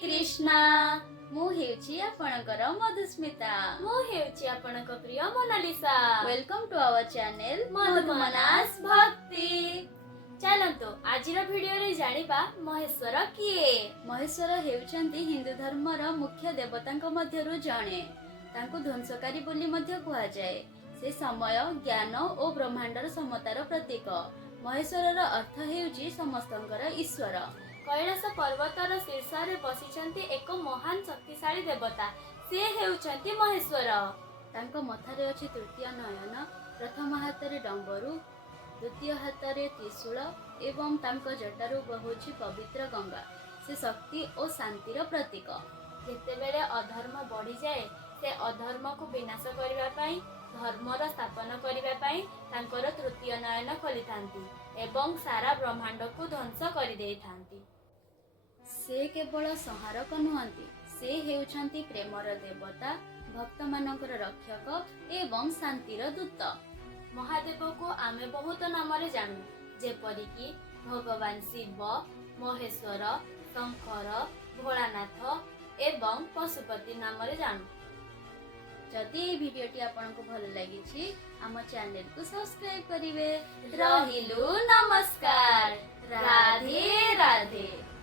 कृष्णा मु हेउची आपणकर मधुस्मिता मु हेउची आपणक प्रिय Monalisa. Welcome to our channel Madhumanas Bhakti. चलंतु आजिर भिडियो रे जानिबा महेश्वर किए। महेश्वर हेउचंती हिंदू धर्मर मुख्य देवतांक मध्यरु जणे। तांको ध्वंसकारी बोली मध्य कुहा जाए। से समय ज्ञान और ब्रह्मांडर समतार प्रतीक। महेश्वरर अर्थ हेउची समस्तंकर ईश्वर। कैलास पर्वतर शीर्ष रे बसिचंती एक महान शक्तिशाली देवता। से हेउचंती महेश्वर। तांको मथारे अछि तृतीय नयन, प्रथम हातरे डंबरु, द्वितीय हातरे त्रिशूल एवं तांको जटारु बहुची पवित्र गंगा। से शक्ति और शांतिर प्रतीक। जेतेबेले अधर्म बढ़ी जाए से अधर्म को विनाश करिवा पई धर्मर स्थापन करिवा पई तांकर तृतीय नयन खोलिथांती एवं सारा ब्रह्मांड को ध्वंस करि देइथांती। से केवल संहारक नुहंती, से हेउछंती प्रेमर देवता, भक्त मानकर रक्षक एवं शांतिर दूत। महादेव को आमे बहुत नाम रे जानू, जेपरि कि भगवान शिव, महेश्वर, शंकर, भोलानाथ एवं पशुपति नाम रे जानू। जदि ये भिडियोटी आपनको भल लागिछि आम चैनल को सब्सक्राइब करिवे। रहिलु नमस्कार। राधे राधे।